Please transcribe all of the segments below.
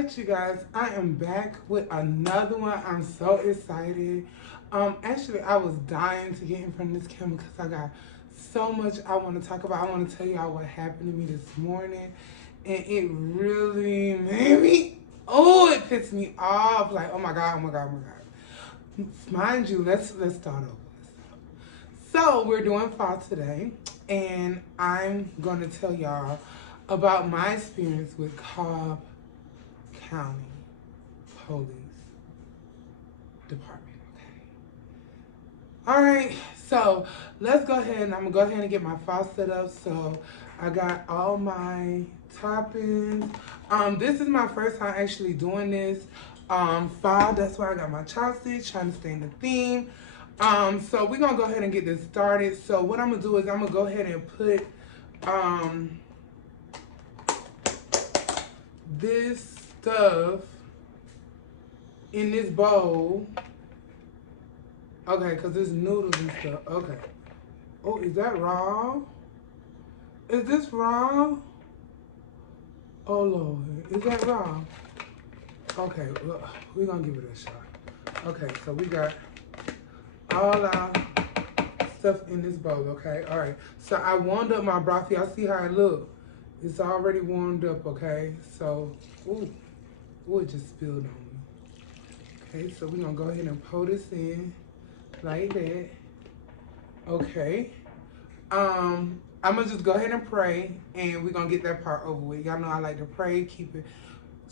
Alright, you guys, I am back with another one. I'm so excited. Actually, I was dying to get in front of this camera because I got so much I want to talk about. I want to tell y'all what happened to me this morning, and it really made me. Oh, it pissed me off. Like, oh my god, oh my god, oh my god. Mind you, let's start over. So we're doing fall today, and I'm gonna tell y'all about my experience with Cobb County Police Department. Okay. All right. So let's go ahead, and I'm gonna go ahead and get my fall set up. So I got all my toppings. This is my first time actually doing this fall. That's why I got my chopsticks, trying to stay in the theme. So we're gonna go ahead and get this started. So what I'm gonna do is I'm gonna go ahead and put this stuff in this bowl. Okay, because it's noodles and stuff. Okay. Oh, is that raw? Is this raw? Oh, Lord. Is that raw? Okay, well, we're going to give it a shot. Okay, so we got all our stuff in this bowl, okay? All right. So I warmed up my broth. Y'all see how it look? It's already warmed up, okay? So, ooh, it just spilled on me. Okay, so we're going to go ahead and pour this in like that. Okay. I'm going to just go ahead and pray, and we're going to get that part over with. Y'all know I like to pray, keep it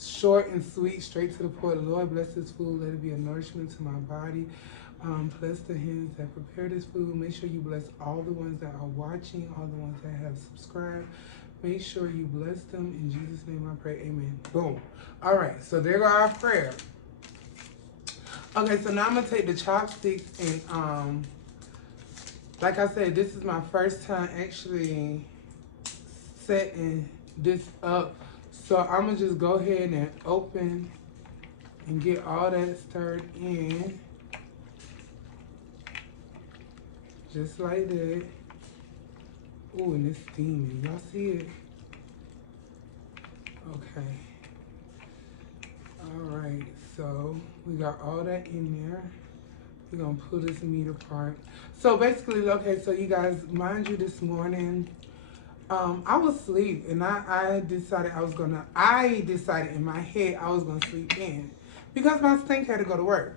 short and sweet, straight to the point. Lord, bless this food. Let it be a nourishment to my body. Bless the hands that prepare this food. Make sure you bless all the ones that are watching, all the ones that have subscribed. Make sure you bless them. In Jesus' name I pray, amen. Boom. All right, so there go our prayer. Okay, so now I'm going to take the chopsticks and, like I said, this is my first time actually setting this up. So I'm going to just go ahead and open and get all that stirred in. Just like that. Ooh, and it's steaming. Y'all see it? Okay. All right, so we got all that in there. We're gonna pull this meat apart. So basically, okay, so you guys, mind you, this morning, I was asleep, and I decided in my head I was gonna sleep in because my stink had to go to work.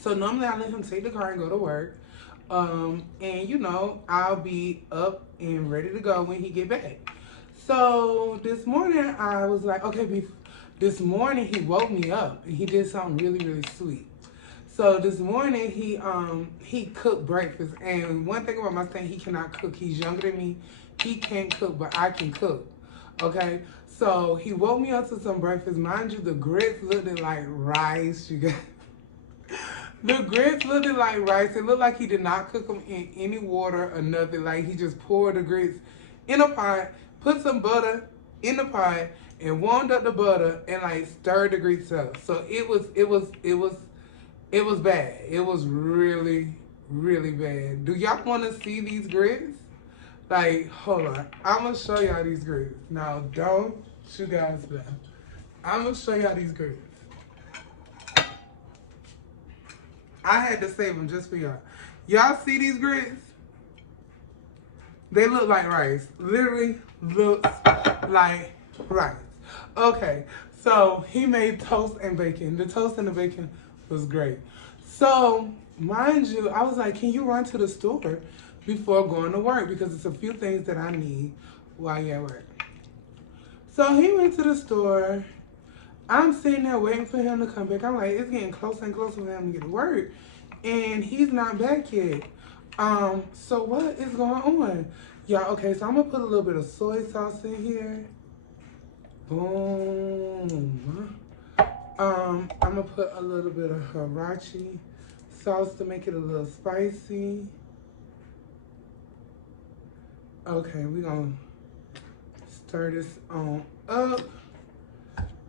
So normally I let him take the car and go to work. And you know, I'll be up and ready to go when he get back. So this morning I was like, okay, this morning he woke me up and he did something really, really sweet. So this morning he cooked breakfast, and one thing about my son, he cannot cook. He's younger than me. He can't cook, but I can cook. Okay? So he woke me up to some breakfast. Mind you, the grits looked like rice, you guys. The grits looked like rice. It looked like he did not cook them in any water or nothing. Like he just poured the grits in a pot, put some butter in the pot, and warmed up the butter and like stirred the grits up. So it was bad. It was really, really bad. Do y'all want to see these grits? Like, hold on. I'm gonna show y'all these grits. Now, don't you guys laugh. I'm gonna show y'all these grits. I had to save them just for y'all. Y'all see these grits? They look like rice. Literally looks like rice. Okay, so he made toast and bacon. The toast and the bacon was great. So, mind you, I was like, can you run to the store before going to work? Because it's a few things that I need while you're at work. So he went to the store. I'm sitting there waiting for him to come back. I'm like, it's getting closer and closer for him to get to work. And he's not back yet. So what is going on? Y'all, okay, so I'm going to put a little bit of soy sauce in here. Boom. I'm going to put a little bit of Hirachi sauce to make it a little spicy. Okay, we're going to stir this on up.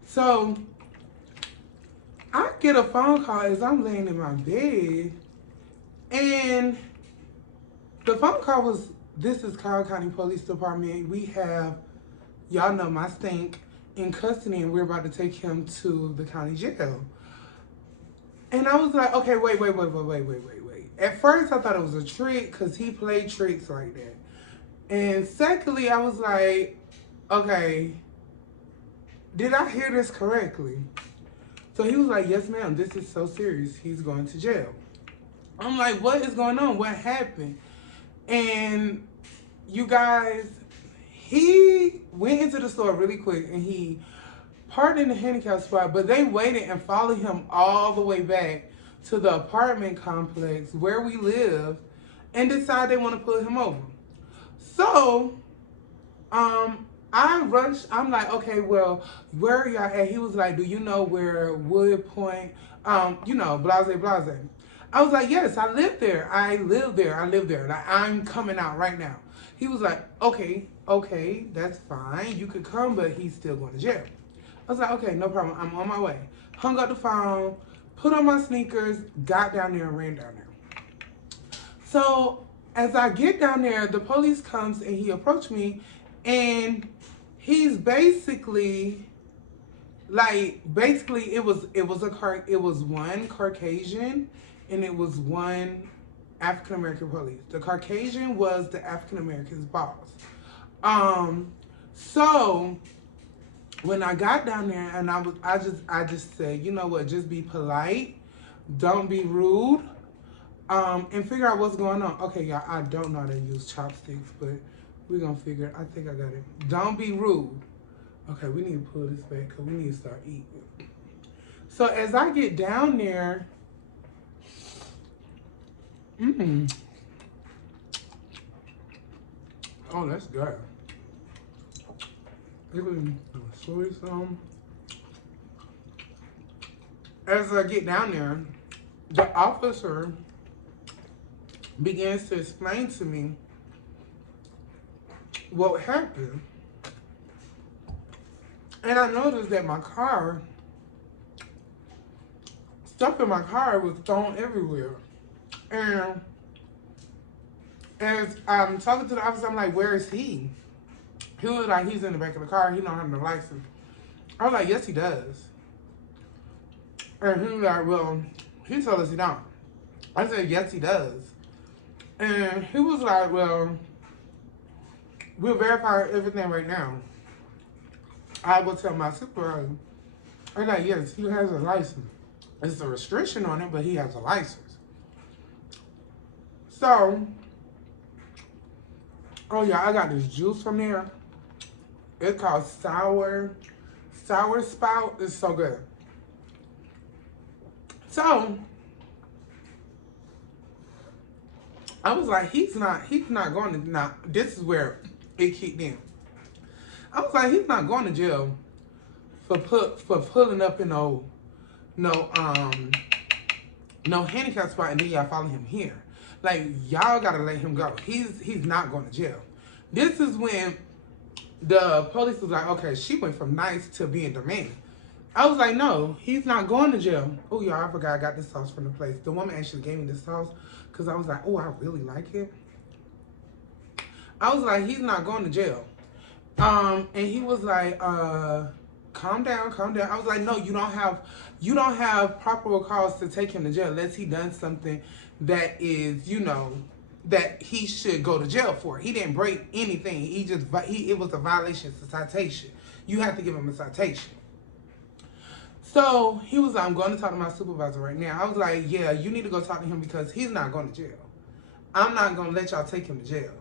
So, I get a phone call as I'm laying in my bed, and the phone call was, this is Cobb County Police Department. We have, y'all know my stink, in custody and we're about to take him to the county jail. And I was like, okay, wait. At first, I thought it was a trick because he played tricks like that. And secondly, I was like, okay, did I hear this correctly? So he was like, yes, ma'am, this is so serious. He's going to jail. I'm like, what is going on? What happened? And you guys, he went into the store really quick and he parked in the handicap spot, but they waited and followed him all the way back to the apartment complex where we live and decided they want to pull him over. So, I rushed. I'm like, okay, well, where are y'all at? He was like, do you know where Wood Point, blase. I was like, yes, I live there. I live there. Like, I'm coming out right now. He was like, okay, that's fine. You could come, but he's still going to jail. I was like, okay, no problem. I'm on my way. Hung up the phone, put on my sneakers, got down there and ran down there. So as I get down there, the police comes and he approached me and he's basically it was one Caucasian and it was one African American police. The Caucasian was the African American's boss. So when I got down there and I just said, you know what, just be polite, don't be rude, and figure out what's going on. Okay, y'all, I don't know how to use chopsticks, but we're gonna figure it. I think I got it. Don't be rude. Okay, we need to pull this back because we need to start eating. So as I get down there, oh, that's good. Soy some. As I get down there, the officer begins to explain to me what happened. And I noticed that my car, stuff in my car was thrown everywhere. And as I'm talking to the officer, I'm like, where is he? He was like, he's in the back of the car. He don't have no license. I was like, yes, he does. And he was like, well, he told us he don't. I said, yes, he does. And he was like, well, we'll verify everything right now. I will tell my supervisor. I was like, yes, he has a license. It's a restriction on it, but he has a license. So, oh yeah, I got this juice from there. It's called sour spout. It's so good. So I was like, he's not going to. Now this is where it kicked in. I was like, he's not going to jail for pulling up in no handicap spot and then y'all follow him here. Like, y'all gotta let him go. He's not going to jail. This is when the police was like, okay, she went from nice to being demanding. I was like, no, he's not going to jail. Oh, y'all, I forgot I got this sauce from the place. The woman actually gave me this sauce because I was like, oh, I really like it. I was like, he's not going to jail. And he was like, calm down. I was like, no, you don't have proper cause to take him to jail unless he done something that is, that he should go to jail for. He didn't break anything. It was a violation. It's a citation. You have to give him a citation. So he was like, I'm going to talk to my supervisor right now. I was like, yeah, you need to go talk to him because he's not going to jail. I'm not going to let y'all take him to jail.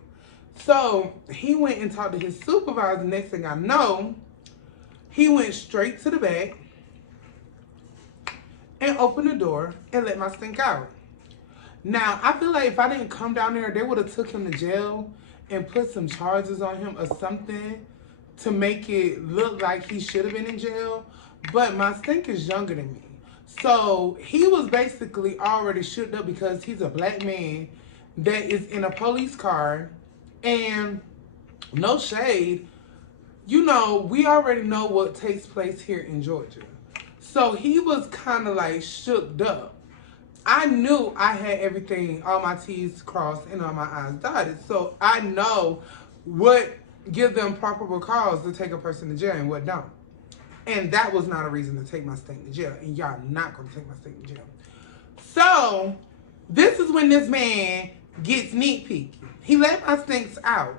So he went and talked to his supervisor. Next thing I know, he went straight to the back and opened the door and let my stink out. Now, I feel like if I didn't come down there, they would have took him to jail and put some charges on him or something to make it look like he should have been in jail. But my stink is younger than me. So he was basically already shook up because he's a black man that is in a police car. And no shade, we already know what takes place here in Georgia. So he was kind of like shook up. I knew I had everything, all my T's crossed and all my I's dotted. So I know what give them proper cause to take a person to jail and what don't. And that was not a reason to take my stink to jail. And y'all not going to take my stink to jail. So, this is when this man gets nitpicky. He let my stinks out.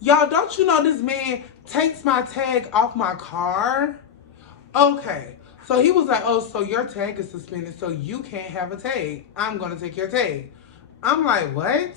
Y'all, don't you know this man takes my tag off my car? Okay. So he was like, oh, so your tag is suspended, so you can't have a tag. I'm going to take your tag. I'm like, what?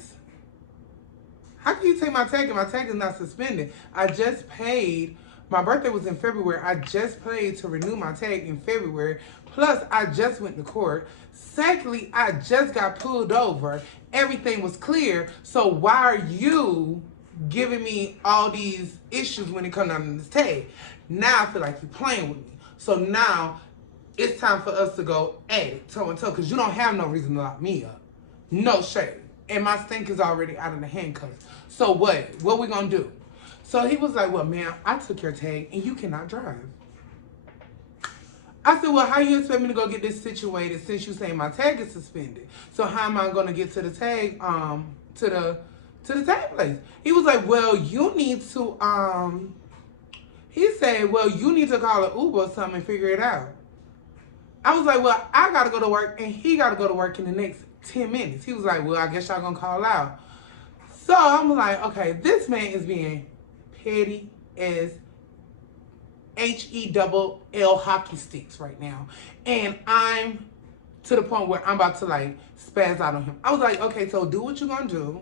How can you take my tag and my tag is not suspended? I just paid. My birthday was in February. I just paid to renew my tag in February. Plus, I just went to court. Secondly, I just got pulled over. Everything was clear. So why are you giving me all these issues when it comes down to this tag? Now I feel like you're playing with me. So now it's time for us to go at it, toe and toe, because you don't have no reason to lock me up. No shade. And my stink is already out of the handcuffs. So what? What we gonna do? So he was like, well, ma'am, I took your tag and you cannot drive. I said, well, how you expect me to go get this situated since you say my tag is suspended? So how am I gonna get to the tag, to the tag place? He was like, well, you need to, he said, well, you need to call an Uber or something and figure it out. I was like, well, I gotta go to work and he gotta go to work in the next 10 minutes. He was like, well, I guess y'all gonna call out. So I'm like, okay, this man is being petty as HELL hockey sticks right now. And I'm to the point where I'm about to like spaz out on him. I was like, okay, so do what you're gonna do.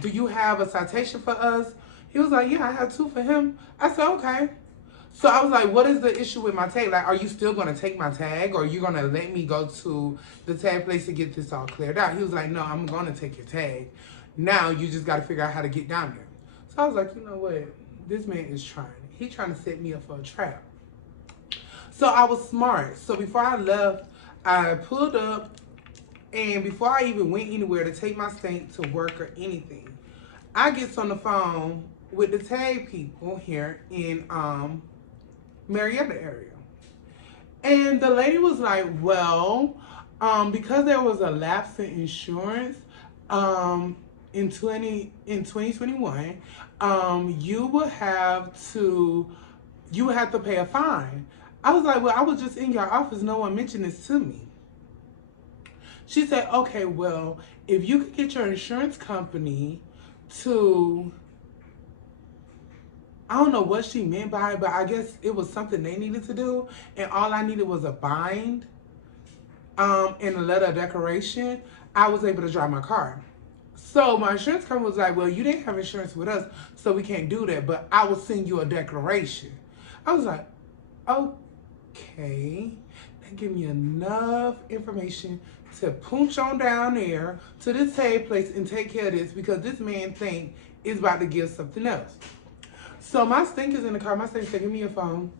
Do you have a citation for us? He was like, yeah, I have 2 for him. I said, okay. So I was like, what is the issue with my tag? Like, are you still going to take my tag? Or are you going to let me go to the tag place to get this all cleared out? He was like, no, I'm going to take your tag. Now you just got to figure out how to get down there. So I was like, you know what? This man is trying. He's trying to set me up for a trap. So I was smart. So before I left, I pulled up. And before I even went anywhere to take my stink to work or anything, I get on the phone with the tag people here in Marietta area. And the lady was like, well, because there was a lapse in insurance in 2021, you would have to pay a fine. I was like, well, I was just in your office. No one mentioned this to me. She said, okay, well, if you could get your insurance company to, I don't know what she meant by it, but I guess it was something they needed to do. And all I needed was a bind and a letter of declaration. I was able to drive my car. So my insurance company was like, well, you didn't have insurance with us, so we can't do that, but I will send you a declaration. I was like, okay. That give me enough information to punch on down there to this tag place and take care of this, because this man think is about to give something else. So my stink is in the car. My stink said, give me your phone.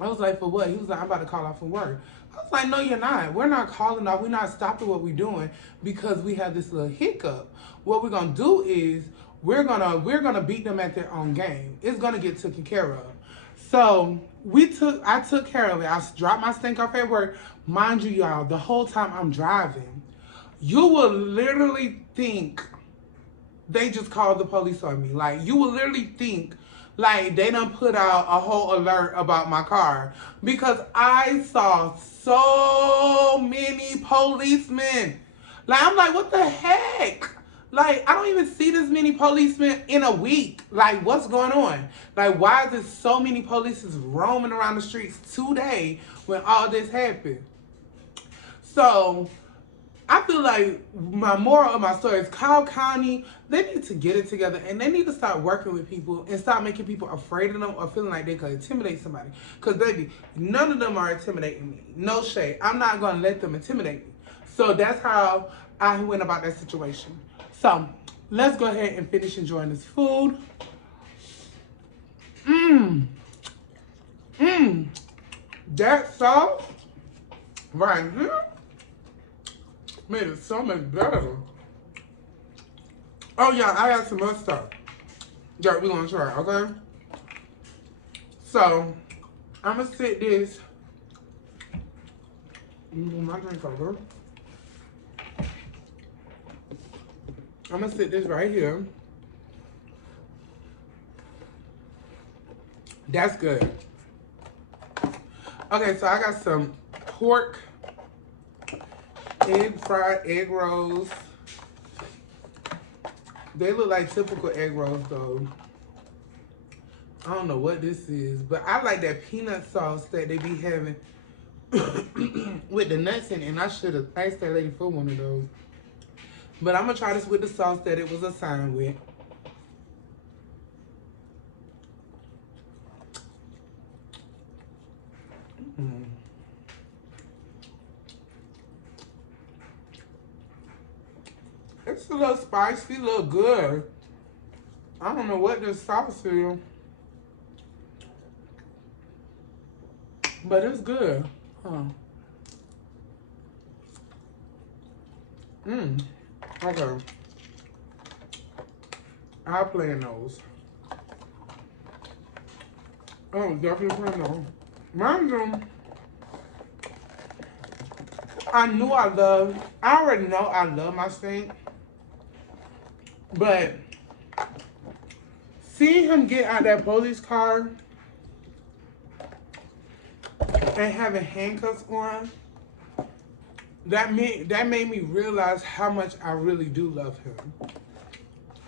I was like, for what? He was like, I'm about to call off from work. I was like, no, you're not. We're not calling off. We're not stopping what we're doing because we have this little hiccup. What we're gonna do is we're gonna beat them at their own game. It's gonna get taken care of. So I took care of it. I dropped my stink off at work. Mind you, y'all, the whole time I'm driving, you will literally think they just called the police on me. Like, you will literally think like they done put out a whole alert about my car, because I saw so many policemen. Like, I'm like, what the heck? Like, I don't even see this many policemen in a week. Like, what's going on? Like, why is there so many policemen roaming around the streets today when all this happened? So I feel like my moral of my story is Cobb County, they need to get it together and they need to start working with people and start making people afraid of them or feeling like they could intimidate somebody. Because, baby, none of them are intimidating me. No shade. I'm not going to let them intimidate me. So that's how I went about that situation. So let's go ahead and finish enjoying this food. That sauce right here made it so much better. Oh yeah, I got some more stuff that we're gonna try, okay? So I'm gonna sit this, move my drink over. I'm gonna sit this right here. That's good. Okay, so I got some pork, fried egg rolls. They look like typical egg rolls though. I don't know what this is, but I like that peanut sauce that they be having with the nuts in it. And I should have asked that lady for one of those. But I'm going to try this with the sauce that it was assigned with. Mm. It's a little spicy, a little good. I don't know what this sauce is, but it's good. Huh. Okay. I'll play in those. Oh, definitely play in those. Mind you, I already know I love my steak. But seeing him get out that police car and having handcuffs on, that made me realize how much I really do love him.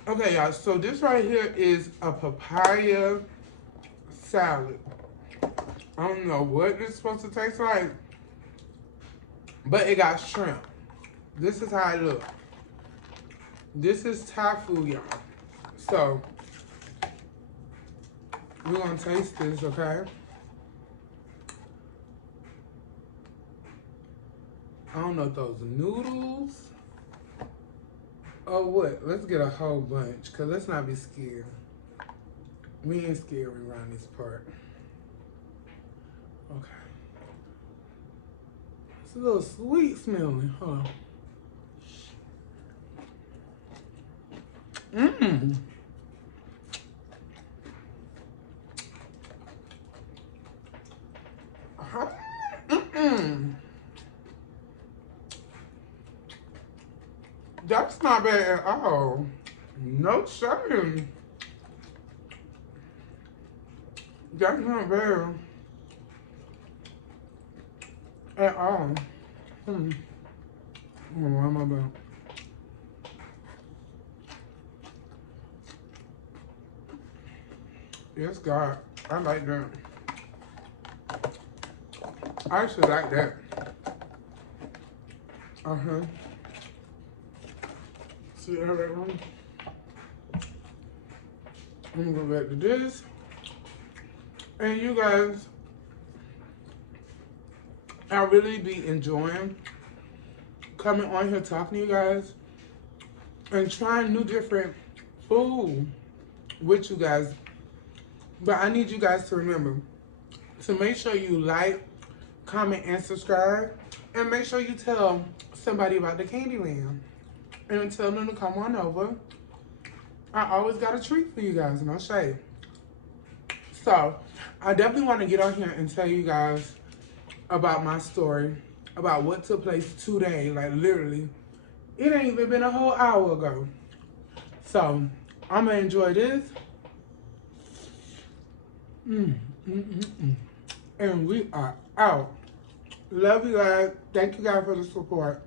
Okay, y'all, so this right here is a papaya salad. I don't know what it's supposed to taste like, but it got shrimp. This is how it looks. This is Thai food, y'all. So, we're gonna taste this, okay? I don't know if those noodles or what. Let's get a whole bunch, because let's not be scared. We ain't scared around this part. Okay. It's a little sweet smelling, huh? Mmm. That's not bad at all. No shame. That's not bad at all. I'm gonna wind my back. Yes, God. I like that. I actually like that. Uh-huh. See how that one? I'm gonna go back to this. And you guys, I really be enjoying coming on here talking to you guys and trying new different food with you guys. But I need you guys to remember to make sure you like, comment, and subscribe. And make sure you tell somebody about the Candyland. And tell them to come on over. I always got a treat for you guys, no shade. So, I definitely want to get on here and tell you guys about my story, about what took place today, like literally. It ain't even been a whole hour ago. So, I'm going to enjoy this. And we are out. Love you guys. Thank you guys for the support.